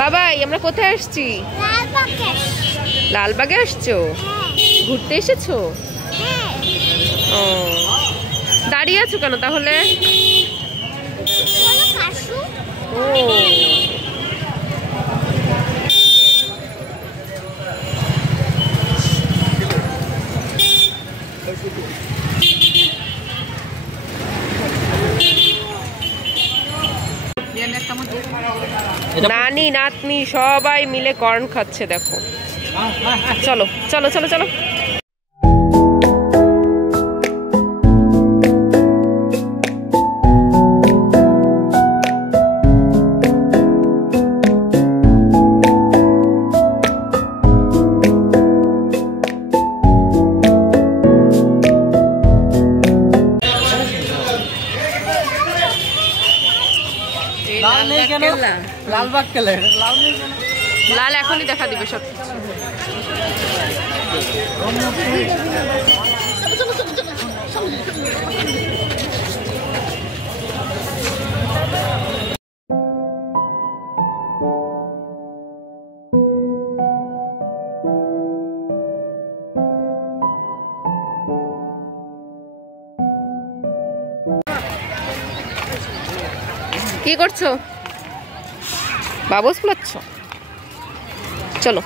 বাবাই আমরা কোথায় আসছি? লালবাগে আসছো? ঘুরতে এসেছো? ও দাঁড়িয়ে আছো কেন তাহলে? ও নানি নাতনি সবাই মিলে কর্ন খাচ্ছে দেখো। চলো চলো চলো চলো। লালবাগ কেলে লাল এখনই দেখা দিবে সব কিছু। কি করছো? বাবুস ফুলাচ্ছ? চলো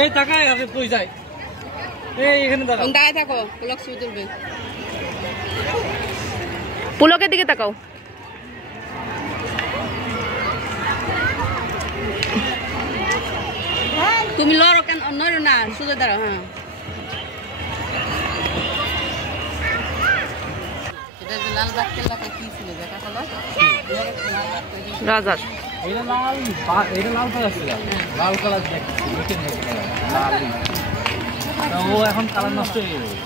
এই তাকায় আপনি কই যায়? এই এখানে দাঁড়াও। দাঁড়ায় থাকো, পুলক ছবি তুলবে। পুলকের দিকে তাকাও। তুমি লড়ো কেন? নড়ো না, সোজা দাঁড়াও। হ্যাঁ এটা যে লালবাগ কেল্লাতে কি ছিল দেখা হলো? রাজার এটা লাল কালার ছিল। লাল কালার দেখছি লাল। ও এখন কালার নষ্ট হয়ে গেছে।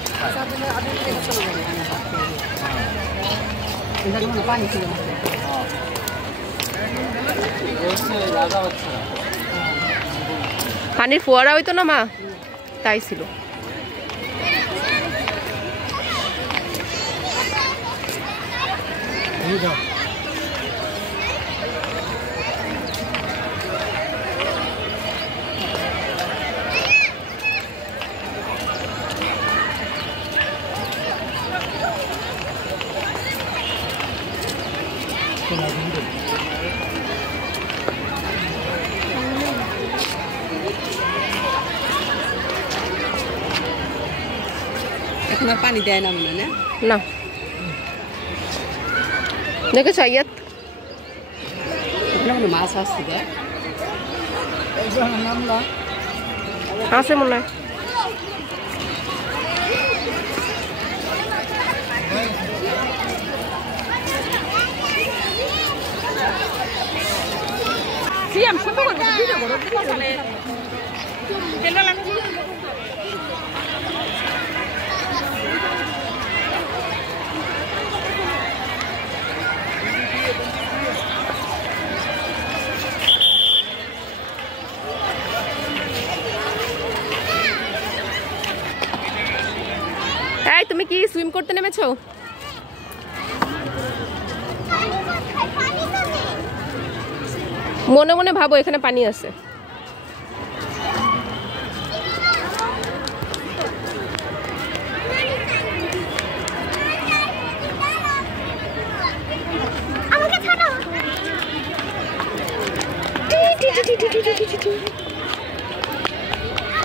এটা কোনো পানি ছিল না। পানির ফোয়ারা হইতো না মা, তাই ছিল। এখন আর পানি দেয় না মনে হয় না। দেখেছো আয়াত এখানে মাছ আসছে দেখ আছে মনে হয়। তুমি কি সুইম করতে নেমেছো? মনে মনে ভাবো এখানে পানি আছে।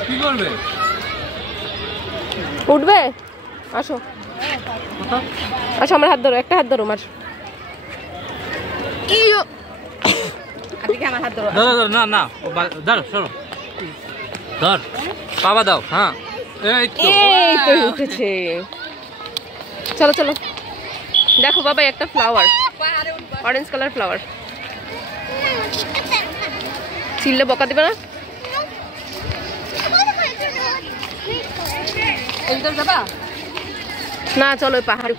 কি করবে? উঠবে? আসো আসো আমার হাত ধরো, একটা হাত ধরো আমার। আমার হাত ধরো। না না ধর সরো ধর বাবা দাও। হ্যাঁ এই তো উঠেছে। চলো চলো দেখো বাবা একটা ফ্লাওয়ার, অরেঞ্জ কালার ফ্লাওয়ার। চিল্লে বকা দিবে না? একদম যাবা না, চলো পাহাড়।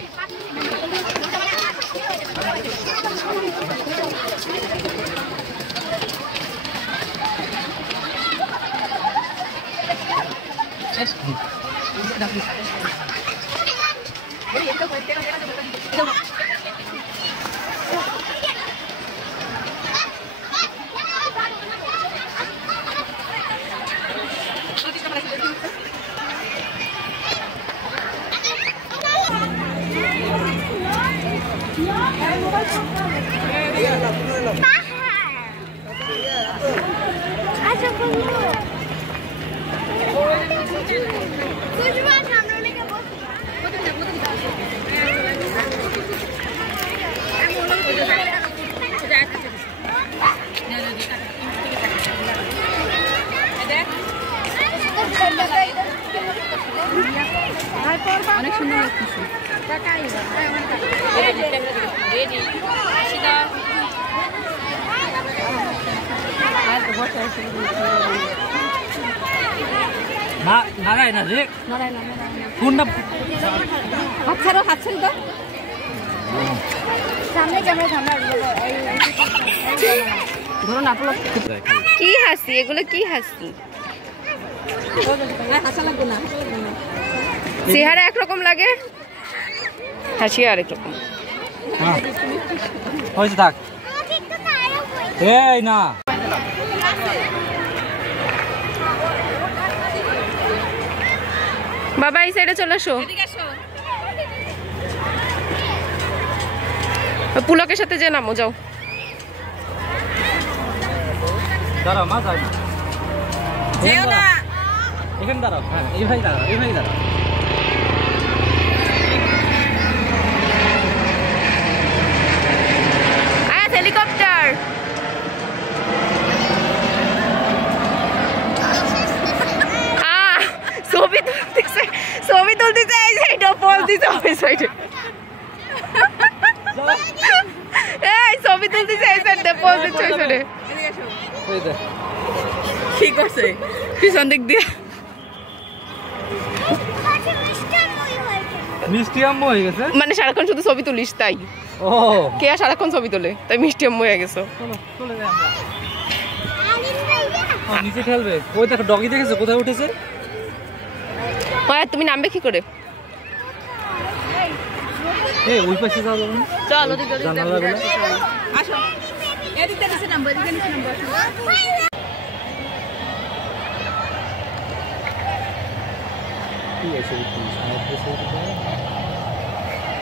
অনেক সুন্দর লাগতেছে। নারায় না রে, কোনটা হাত ছাড়ো, হাত ছাড়ো তো। ধরো না, কি হাসি এগুলো, কি হাসি? হাসা লাগবে না, চেহারা একরকম লাগে, হাসি আরেক রকম। হয়েছে থাক, এই না বাবা এই সাইডে চলে আসো। পুলকের সাথে যে নামো, যাও। দাঁড়াও মা, যাও না, এখানে দাঁড়াও। হ্যাঁ, এই ভাই দাঁড়াও, এই ভাই দাঁড়াও। হেলিকপ্টার ছবি তুলতেছে, ছবি তুলতেছে, এই সাইডে পোজ দিছে, ওই সাইডে এই ছবি তুলতেছে, এই সাইডে পোজ দিচ্ছে, ওই সাইডে। কি করছে পিছন দিক দিয়ে? মিষ্টি আম্মু হয়ে গেছে, মানে সারাক্ষণ শুধু ছবি তুলিস তাই? ও কে আর সারাক্ষণ ছবি তোলে তাই মিষ্টি আম্মু হয়ে গেছো? চলে যাই আমরা। নিচে খেলবে, ওই দেখো ডগি দেখেছো কোথায় উঠেছে? তুমি নামবে কি করে? এই ওই পাশে যাও, চল আসো, এদিকে নিচে নামবো, এদিকে নিচে নামবো।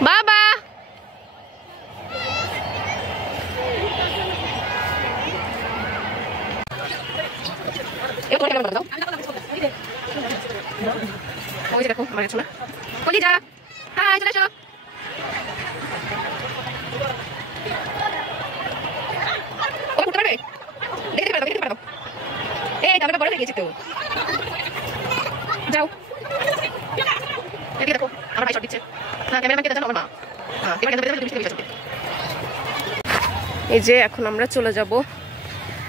বাবা ওই দেখো আমার কাছে না কলিজা। হাই চলে আসো। ও উঠতে পারবে? দেখতে পারো, দেখতে পারো। এই জামাটা বড় হয়ে গেছে তো, যাও। এদিকে দেখো আমার ভাই শট দিচ্ছে। হ্যাঁ, ক্যামেরাম্যানকে জানো আমার মা। হ্যাঁ, এবার ক্যামেরা তুমি ভিডিও করতে। এই যে এখন আমরা চলে যাব,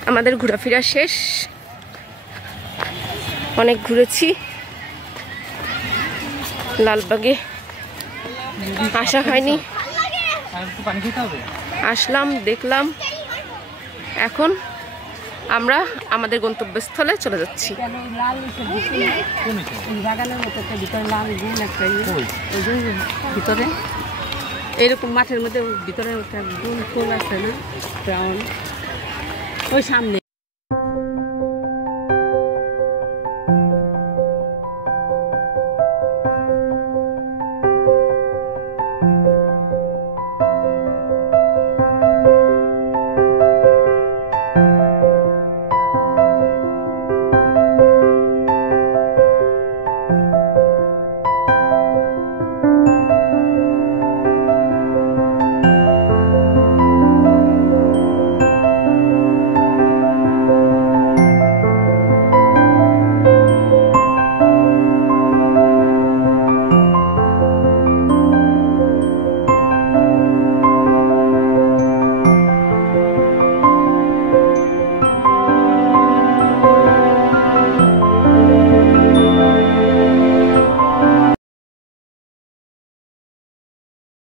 আমাদের ঘোরাফেরা শেষ, অনেক ঘুরেছি। লালবাগে আসা হয়নি, আসলাম, দেখলাম। এখন আমরা আমাদের গন্তব্যস্থলে চলে যাচ্ছি। ভিতরে এরকম মাঠের মধ্যে ভিতরে একটা ফুল আছে না, ওই সামনে।